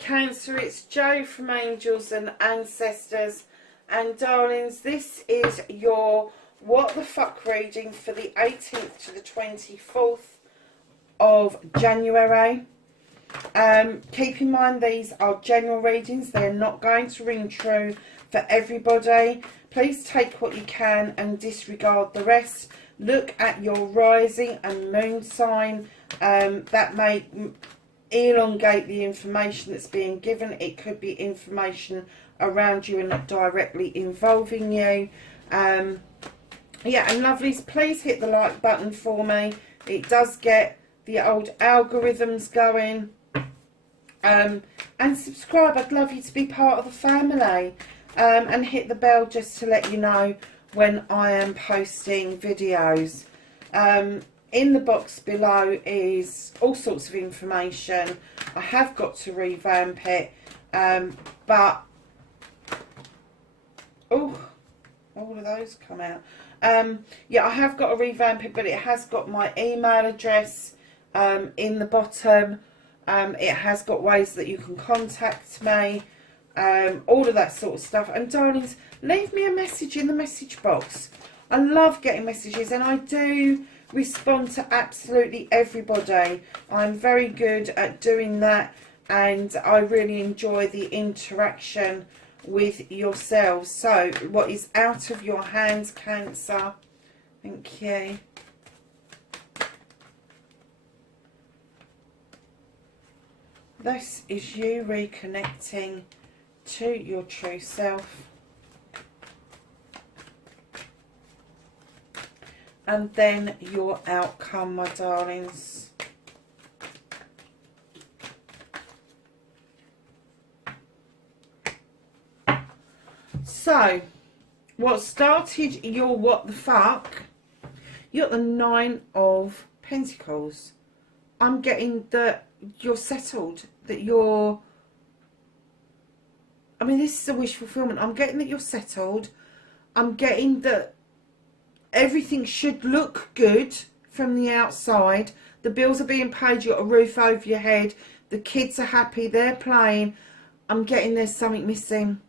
Cancer, it's Jo from Angels and Ancestors, and darlings, this is your what the fuck reading for the 18th to the 24th of January. Keep in mind these are general readings, they're not going to ring true for everybody. Please take what you can and disregard the rest. Look at your rising and moon sign. That may elongate the information that's being given. It could be information around you and not directly involving you. Yeah, and lovelies, please hit the like button for me. It does get the old algorithms going. And subscribe. I'd love you to be part of the family. And hit the bell just to let you know when I am posting videos. In the box below is all sorts of information. I have got to revamp it, but oh, all of those come out. Yeah, I have got to revamp it, but it has got my email address in the bottom. It has got ways that you can contact me, all of that sort of stuff. And darlings, leave me a message in the message box. I love getting messages, and I do respond to absolutely everybody. I'm very good at doing that, and I really enjoy the interaction with yourselves. So what is out of your hands, Cancer? Thank you. This is you reconnecting to your true self. And then your outcome, my darlings. So, what started your what the fuck? You got the 9 of Pentacles. I'm getting that you're settled, that you're... I mean, this is a wish fulfillment. I'm getting that you're settled. I'm getting that everything should look good from the outside. The bills are being paid, you've got a roof over your head, the kids are happy, they're playing. I'm getting there's something missing.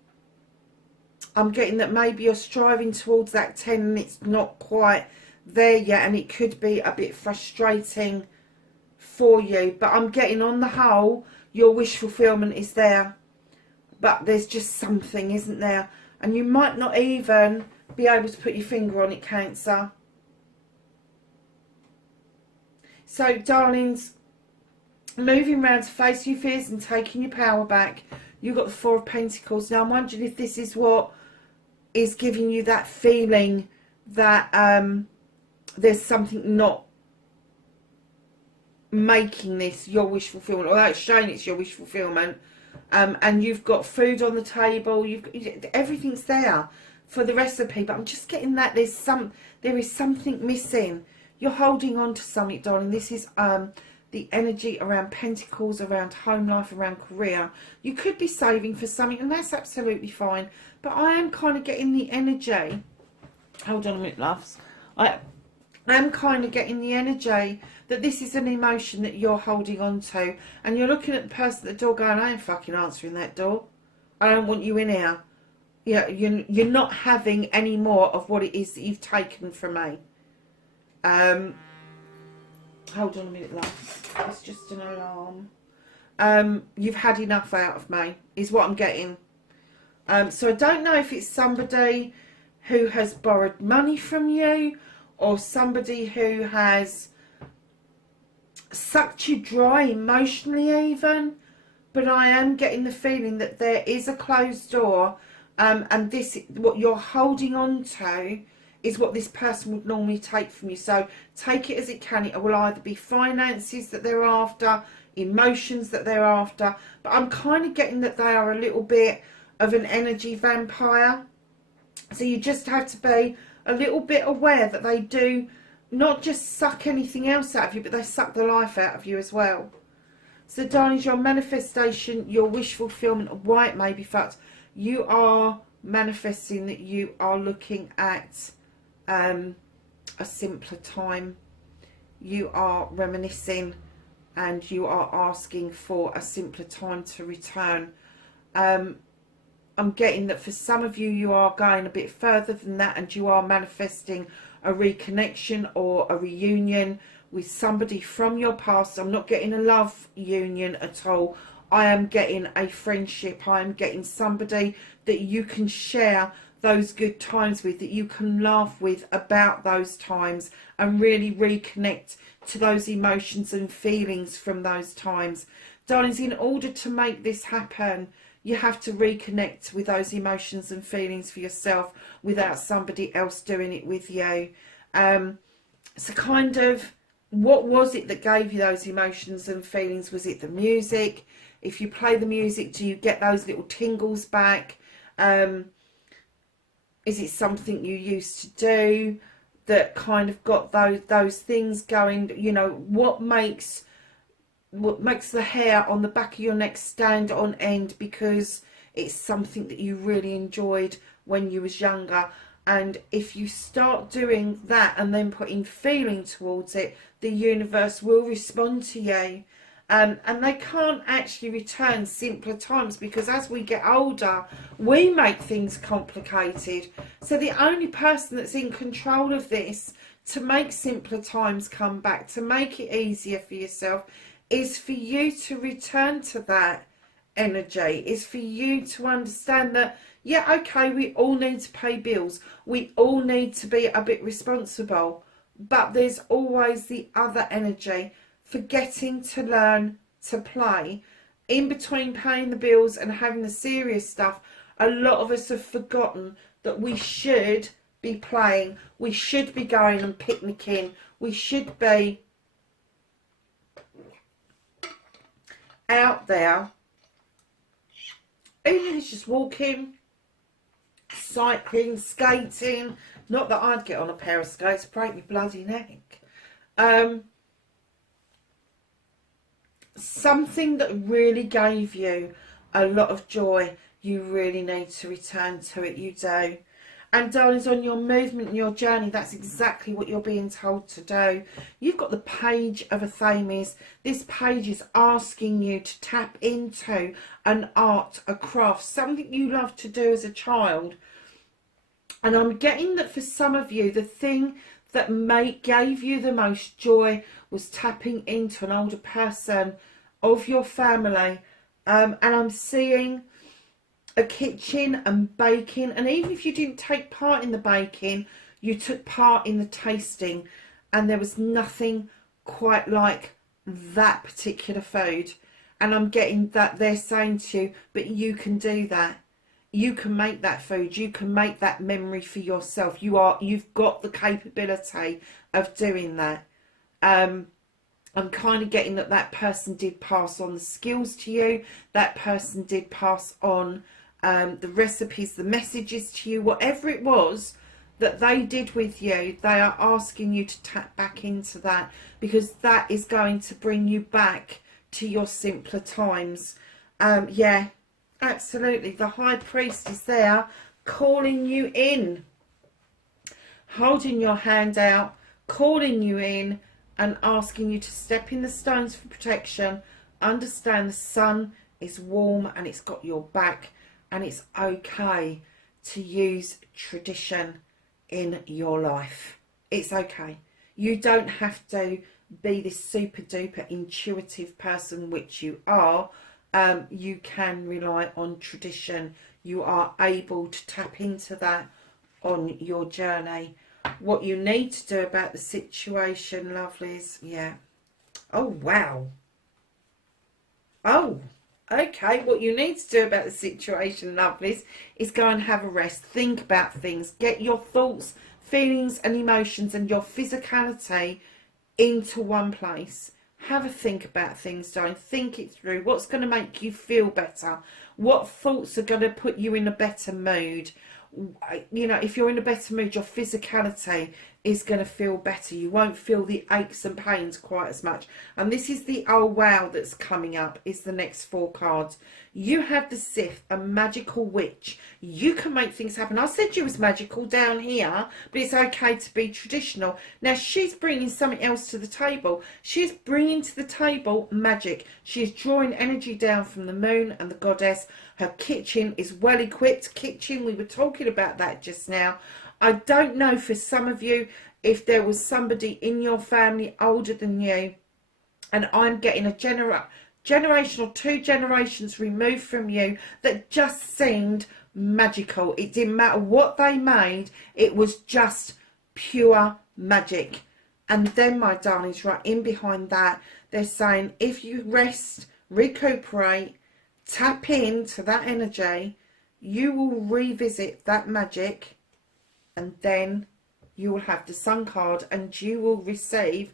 I'm getting that maybe you're striving towards that 10 and it's not quite there yet, and it could be a bit frustrating for you. But I'm getting, on the whole, your wish fulfillment is there. But there's just something, isn't there? And you might not even be able to put your finger on it, Cancer. So, darlings, moving around to face your fears and taking your power back. You've got the 4 of Pentacles. Now, I'm wondering if this is what is giving you that feeling that there's something not making this your wish fulfillment, or that's showing it's your wish fulfillment. And you've got food on the table. Everything's there for the rest of the people. I'm just getting that there is something missing. You're holding on to something, darling. This is the energy around Pentacles, around home life, around career. You could be saving for something, and that's absolutely fine. But I am kind of getting the energy. Hold on a minute, loves. I am kind of getting the energy that this is an emotion that you're holding on to, and you're looking at the person at the door going, I ain't fucking answering that door. I don't want you in here. Yeah, you're not having any more of what it is that you've taken from me. Hold on a minute, love. It's just an alarm. You've had enough out of me, is what I'm getting. So I don't know if it's somebody who has borrowed money from you, or somebody who has sucked you dry emotionally even. But I am getting the feeling that there is a closed door, and this, what you're holding on to, is what this person would normally take from you. So take it as it can. It will either be finances that they're after, emotions that they're after, but I'm kind of getting that they are a little bit of an energy vampire. So you just have to be a little bit aware that they do not just suck anything else out of you, but they suck the life out of you as well. So, darlings, your manifestation, your wish fulfillment, why it may be fucked, you are manifesting that you are looking at a simpler time. You are reminiscing and you are asking for a simpler time to return. I'm getting that for some of you, you are going a bit further than that and you are manifesting a reconnection or a reunion with somebody from your past. I'm not getting a love union at all. I am getting a friendship. I am getting somebody that you can share those good times with, that you can laugh with about those times and really reconnect to those emotions and feelings from those times. Darlings, in order to make this happen, you have to reconnect with those emotions and feelings for yourself without somebody else doing it with you. So kind of, what was it that gave you those emotions and feelings? Was it the music? If you play the music, do you get those little tingles back? Is it something you used to do that kind of got those things going? You know, what makes the hair on the back of your neck stand on end because it's something that you really enjoyed when you was younger. And if you start doing that and then putting feeling towards it, the universe will respond to you. And they can't actually return simpler times, because as we get older, we make things complicated. So the only person that's in control of this to make simpler times come back, to make it easier for yourself, is for you to return to that energy, is for you to understand that, yeah, okay, we all need to pay bills, we all need to be a bit responsible, but there's always the other energy, forgetting to learn to play. In between paying the bills and having the serious stuff, a lot of us have forgotten that we should be playing, we should be going and picnicking, we should be out there, even if it's just walking, cycling, skating. Not that I'd get on a pair of skates, break my bloody neck. Something that really gave you a lot of joy, you really need to return to it. You do. And darlings, on your movement and your journey, that's exactly what you're being told to do. You've got the page of Athames. This page is asking you to tap into an art, a craft, something you loved to do as a child. And I'm getting that for some of you, the thing that gave you the most joy was tapping into an older person of your family. And I'm seeing a kitchen and baking, and even if you didn't take part in the baking, you took part in the tasting, and there was nothing quite like that particular food. And I'm getting that they're saying to you, but you can do that. You can make that food. You can make that memory for yourself. You've got the capability of doing that. I'm kind of getting that person did pass on the skills to you. That person did pass on the recipes, the messages to you, whatever it was that they did with you. They are asking you to tap back into that, because that is going to bring you back to your simpler times. Yeah, absolutely. The High Priest is there calling you in, holding your hand out, calling you in and asking you to step in the stones for protection. Understand the sun is warm and it's got your back, and it's okay to use tradition in your life. It's okay. You don't have to be this super duper intuitive person, which you are. You can rely on tradition. You are able to tap into that on your journey. What you need to do about the situation, lovelies, yeah. Oh, wow. Oh, okay. What you need to do about the situation, lovelies, is go and have a rest. Think about things. Get your thoughts, feelings and emotions and your physicality into one place. Have a think about things, darling. Think it through. What's going to make you feel better? What thoughts are going to put you in a better mood? You know, if you're in a better mood, your physicality is going to feel better. You won't feel the aches and pains quite as much. And this is the oh wow that's coming up, is the next 4 cards. You have the Sith, a magical witch. You can make things happen. I said you was magical down here, but it's okay to be traditional. Now she's bringing something else to the table. She's bringing to the table magic. She's drawing energy down from the moon and the goddess. Her kitchen is well equipped. Kitchen, we were talking about that just now. I don't know for some of you if there was somebody in your family older than you, and I'm getting a generational 2 generations removed from you that just seemed magical. It didn't matter what they made, it was just pure magic. And then, my darlings, right in behind that, they're saying if you rest, recuperate, tap into that energy, you will revisit that magic. And then you will have the Sun card, and you will receive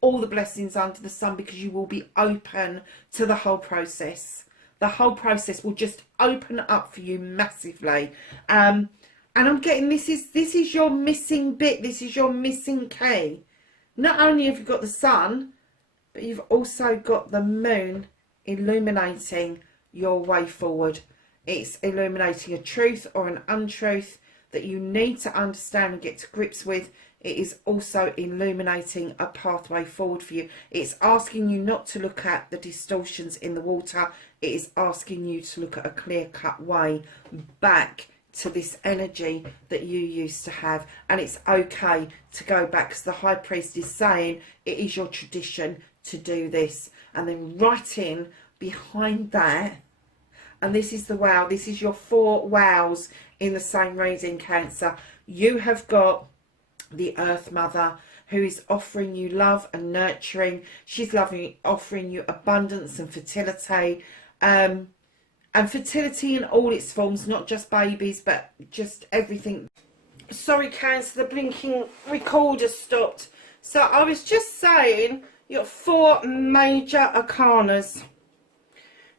all the blessings under the sun, because you will be open to the whole process. The whole process will just open up for you massively. And I'm getting this is your missing bit. This is your missing key. Not only have you got the sun, but you've also got the moon illuminating your way forward. It's illuminating a truth or an untruth that you need to understand and get to grips with. It is also illuminating a pathway forward for you. It's asking you not to look at the distortions in the water. It is asking you to look at a clear-cut way back to this energy that you used to have. And it's okay to go back, because the High Priest is saying it is your tradition to do this. And then right in behind that, and this is the wow, this is your 4 wows in the same reading, Cancer. You have got the Earth Mother, who is offering you love and nurturing. She's offering you abundance and fertility. And fertility in all its forms, not just babies, but just everything. Sorry, Cancer, the blinking recorder stopped. So I was just saying, you've got 4 major arcanas.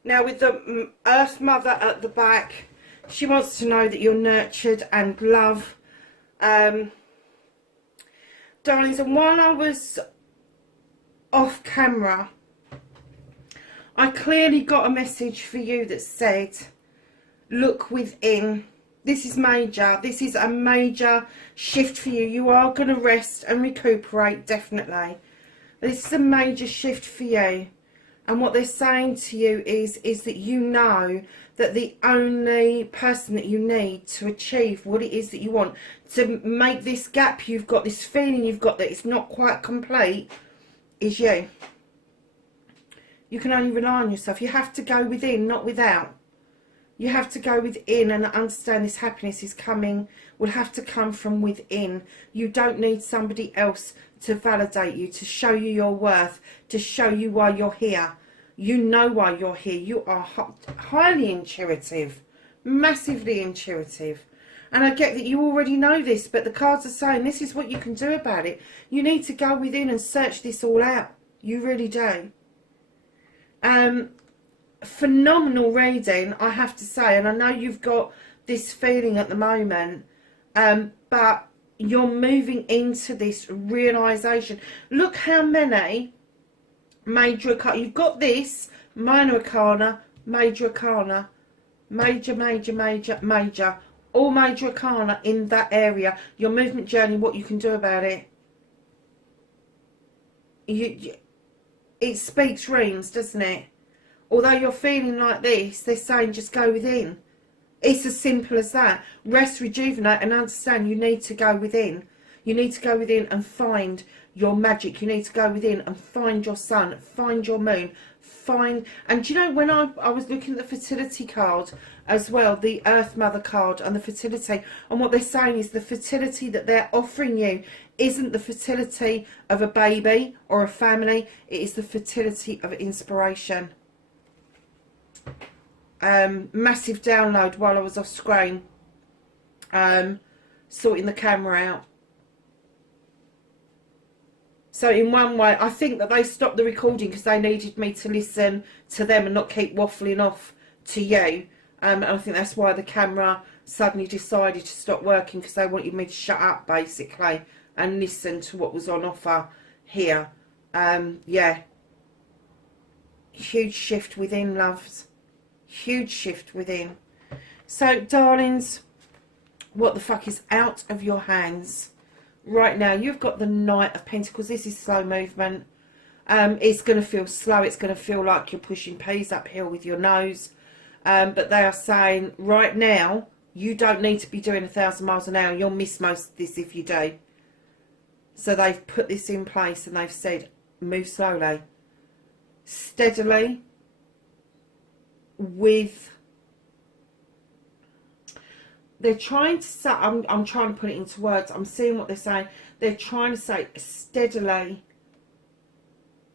Now, with the Earth Mother at the back, she wants to know that you're nurtured and love. Darlings, and while I was off camera, I clearly got a message for you that said, look within. This is major. This is a major shift for you. You are going to rest and recuperate, definitely. This is a major shift for you. And what they're saying to you is that you know that the only person that you need to achieve what it is that you want, to make this gap you've got, this feeling you've got that it's not quite complete, is you. You can only rely on yourself. You have to go within, not without. You have to go within and understand this happiness is coming, will have to come from within. You don't need somebody else to validate you, to show you your worth, to show you why you're here. You know why you're here. You are highly intuitive, massively intuitive. And I get that you already know this, but the cards are saying this is what you can do about it. You need to go within and search this all out. You really do. Phenomenal reading, I have to say. And I know you've got this feeling at the moment, but you're moving into this realisation. Look how many major arcana. You've got this, minor arcana, major arcana, major, major, major, major. All major arcana in that area. Your movement journey, what you can do about it. It speaks reams, doesn't it? Although you're feeling like this, they're saying just go within. It's as simple as that. Rest, rejuvenate, and understand you need to go within. You need to go within and find your magic. You need to go within and find your sun, find your moon, find... And do you know, when I was looking at the fertility card as well, the Earth Mother card and the fertility, and what they're saying is the fertility that they're offering you isn't the fertility of a baby or a family. It is the fertility of inspiration. Massive download while I was off screen, sorting the camera out. So in one way, I think that they stopped the recording because they needed me to listen to them and not keep waffling off to you. And I think that's why the camera suddenly decided to stop working, because they wanted me to shut up, basically. and listen to what was on offer here. Yeah, huge shift within, loves. Huge shift within. So, darlings, what the fuck is out of your hands right now? You've got the Knight of Pentacles. This is slow movement. It's going to feel slow. It's going to feel like you're pushing peas uphill with your nose. But they are saying right now, you don't need to be doing 1,000 miles an hour. You'll miss most of this if you do. So they've put this in place and they've said, move slowly, steadily, with... They're trying to say, I'm trying to put it into words. I'm seeing what they're saying. They're trying to say steadily,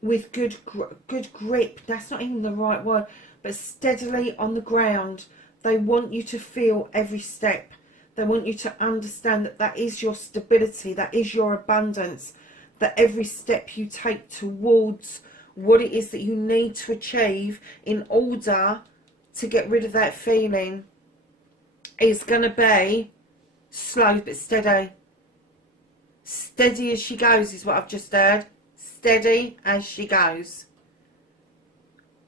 with good grip. That's not even the right word, but steadily on the ground. They want you to feel every step. They want you to understand that that is your stability, that is your abundance, that every step you take towards what it is that you need to achieve in order to get rid of that feeling is going to be slow but steady. Steady as she goes is what I've just heard. Steady as she goes.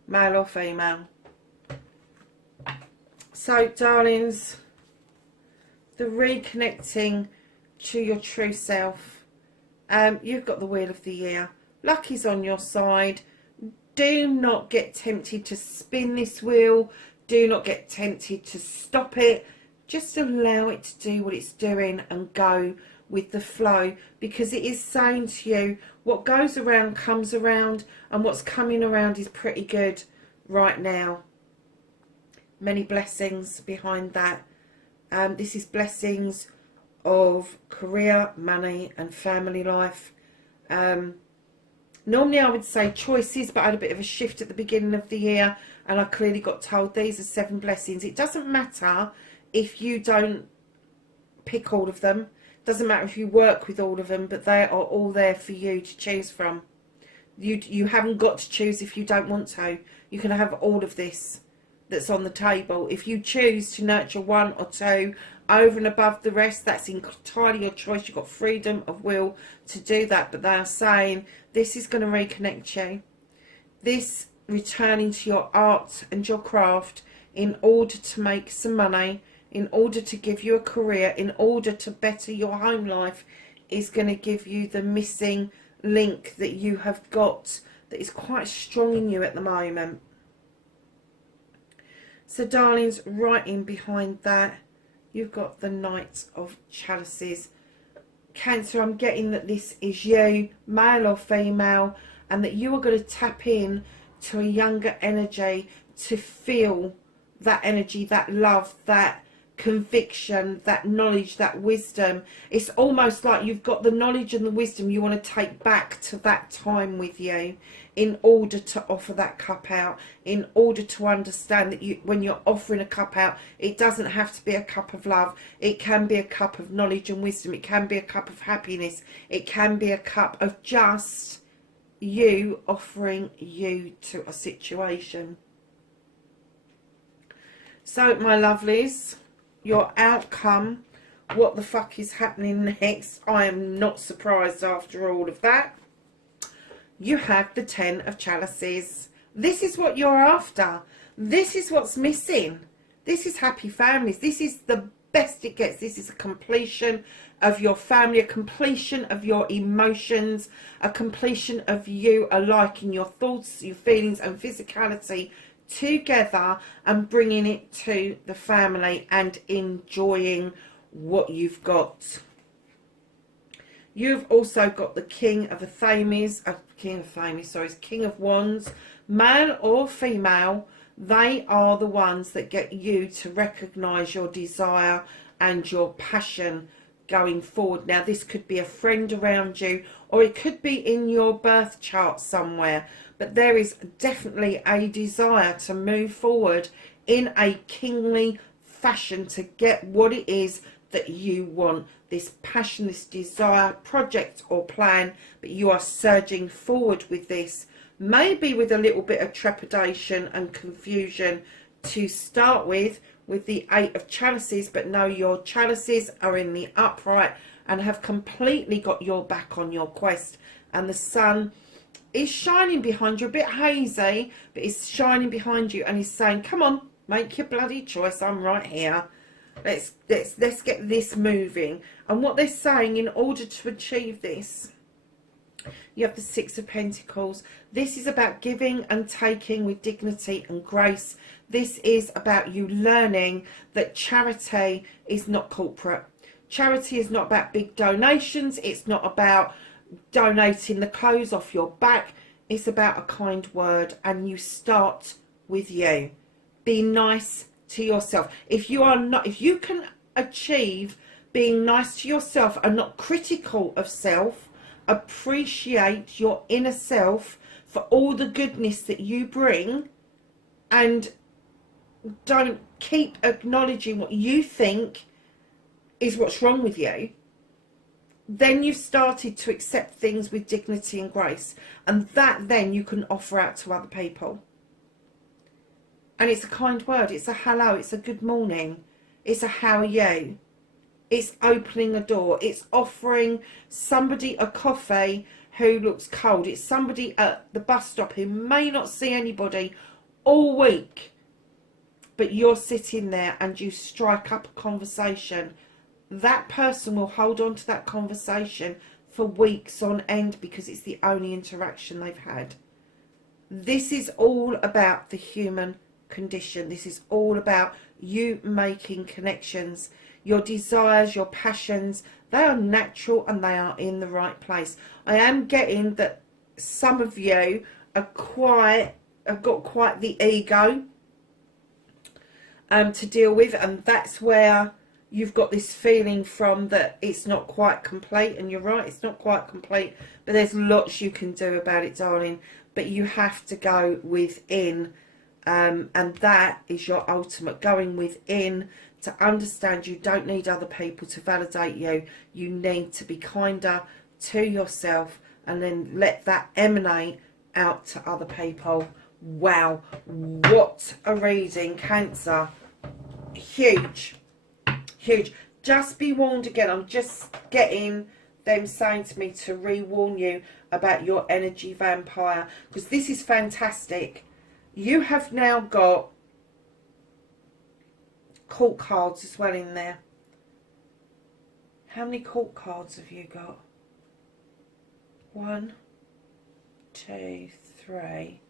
Male or female. So, darlings, the reconnecting to your true self. You've got the Wheel of the Year. Luck is on your side. Do not get tempted to spin this wheel. Do not get tempted to stop it. Just allow it to do what it's doing and go with the flow, because it is saying to you, what goes around comes around, and what's coming around is pretty good right now. Many blessings behind that. This is blessings of career, money and family life. Normally I would say choices, but I had a bit of a shift at the beginning of the year and I clearly got told these are 7 blessings. It doesn't matter if you don't pick all of them. Doesn't matter if you work with all of them, but they are all there for you to choose from. You haven't got to choose if you don't want to. You can have all of this that's on the table. If you choose to nurture 1 or 2 over and above the rest, that's entirely your choice. You've got freedom of will to do that. But they are saying this is going to reconnect you. This returning to your art and your craft in order to make some money, in order to give you a career, in order to better your home life, is going to give you the missing link that you have got that is quite strong in you at the moment. So, darlings, right in behind that, you've got the Knight of Chalices. Cancer, I'm getting that this is you, male or female, and that you are going to tap in to a younger energy to feel that energy, that love, that conviction, that knowledge, that wisdom. It's almost like you've got the knowledge and the wisdom you want to take back to that time with you in order to offer that cup out, in order to understand that you, when you're offering a cup out, it doesn't have to be a cup of love. It can be a cup of knowledge and wisdom. It can be a cup of happiness. It can be a cup of just you offering you to a situation. So, my lovelies, your outcome, what the fuck is happening next? I am not surprised after all of that. You have the 10 of Chalices. This is what you're after. This is what's missing. This is happy families. This is the best it gets. This is a completion of your family, a completion of your emotions, a completion of you alike in your thoughts, your feelings and physicality together, and bringing it to the family and enjoying what you've got. You've also got the King of King of Wands, male or female. They are the ones that get you to recognise your desire and your passion going forward. Now, this could be a friend around you, or it could be in your birth chart somewhere, but there is definitely a desire to move forward in a kingly fashion to get what it is that you want. This passion, this desire, project or plan, but you are surging forward with this, maybe with a little bit of trepidation and confusion to start with the 8 of Chalices, but no, your chalices are in the upright and have completely got your back on your quest. And the sun is shining behind you, a bit hazy, but it's shining behind you, and he's saying, come on, make your bloody choice, I'm right here. Let's get this moving. And what they're saying, in order to achieve this, you have the Six of Pentacles. This is about giving and taking with dignity and grace. This is about you learning that charity is not corporate. Charity is not about big donations. It's not about donating the clothes off your back. It's about a kind word, and you start with you. Be nice to yourself. If you can achieve being nice to yourself and not critical of self, appreciate your inner self for all the goodness that you bring, and don't keep acknowledging what you think is what's wrong with you, then you've started to accept things with dignity and grace, and that then you can offer out to other people. And it's a kind word, it's a hello, it's a good morning, it's a how are you, it's opening a door, it's offering somebody a coffee who looks cold, it's somebody at the bus stop who may not see anybody all week, but you're sitting there and you strike up a conversation. That person will hold on to that conversation for weeks on end because it's the only interaction they've had. This is all about the human condition. This is all about you making connections. Your desires, your passions, they are natural and they are in the right place. I am getting that some of you have got quite the ego to deal with, and that's where you've got this feeling from that it's not quite complete. And you're right, it's not quite complete, but there's lots you can do about it, darling. But you have to go within, and that is your ultimate, going within to understand you don't need other people to validate you. You need to be kinder to yourself and then let that emanate out to other people. Wow, what a reading, Cancer. Huge. Huge. Just be warned again. I'm just getting them saying to me to re-warn you about your energy vampire, because this is fantastic. You have now got court cards as well in there. How many court cards have you got? 1, 2, 3,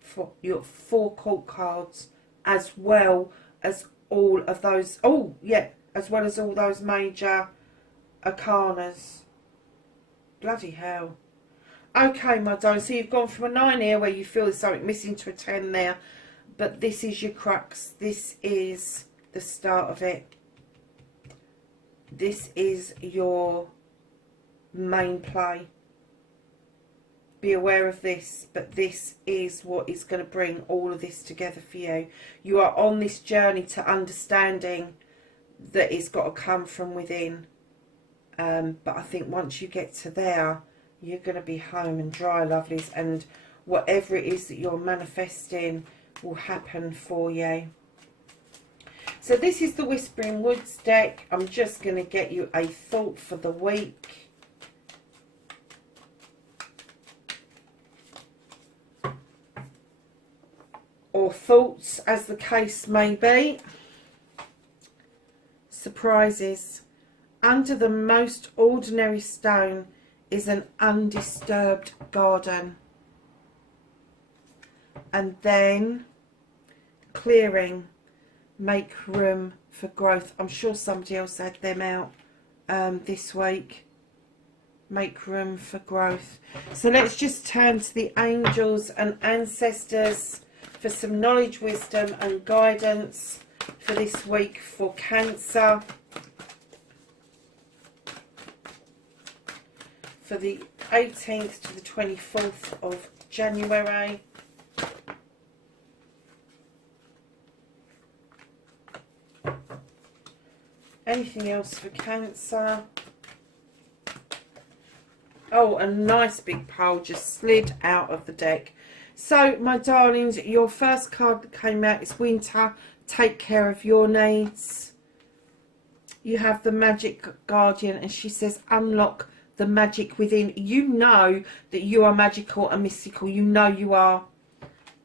4. You got 4 court cards, as well as all of those, oh yeah, as well as all those major arcanas. Bloody hell. Okay, my darling, so you've gone from a 9 here where you feel there's something missing to a 10 there, but this is your crux. This is the start of it. This is your main play. Be aware of this, but this is what is going to bring all of this together for you. You are on this journey to understanding that it's got to come from within. But I think once you get to there, you're going to be home and dry, lovelies, and whatever it is that you're manifesting will happen for you. So this is the Whispering Woods deck. I'm just going to get you a thought for the week. Or thoughts, as the case may be. Surprises. Under the most ordinary stone is an undisturbed garden. And then clearing, make room for growth. I'm sure somebody else had them out this week. Make room for growth. So let's just turn to the angels and ancestors for some knowledge, wisdom and guidance for this week for Cancer. For the 18th to the 24th of January. Anything else for Cancer? Oh, a nice big pile just slid out of the deck. So, my darlings, your first card that came out is Winter. Take care of your needs. You have the Magic Guardian, and she says, unlock the magic within. You know that you are magical and mystical. You know you are.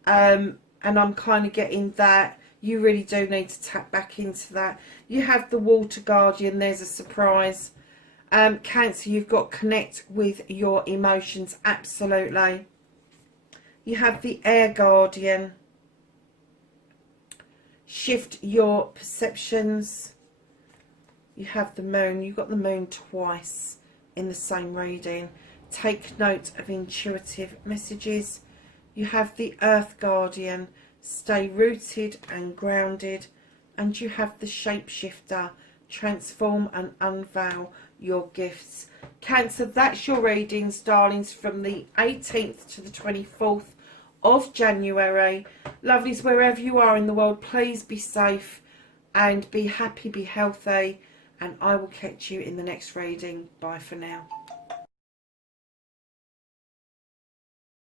And I'm kind of getting that. You really do need to tap back into that. You have the Water Guardian. There's a surprise. Cancer, you've got to connect with your emotions. Absolutely. You have the Air Guardian. Shift your perceptions. You have the Moon. You've got the Moon twice in the same reading. Take note of intuitive messages. You have the Earth Guardian. Stay rooted and grounded. And you have the Shapeshifter. Transform and unveil your gifts. Cancer, that's your readings, darlings, from the 18th to the 24th of January. Lovelies, wherever you are in the world, please be safe and be happy, be healthy, and I will catch you in the next reading. Bye for now.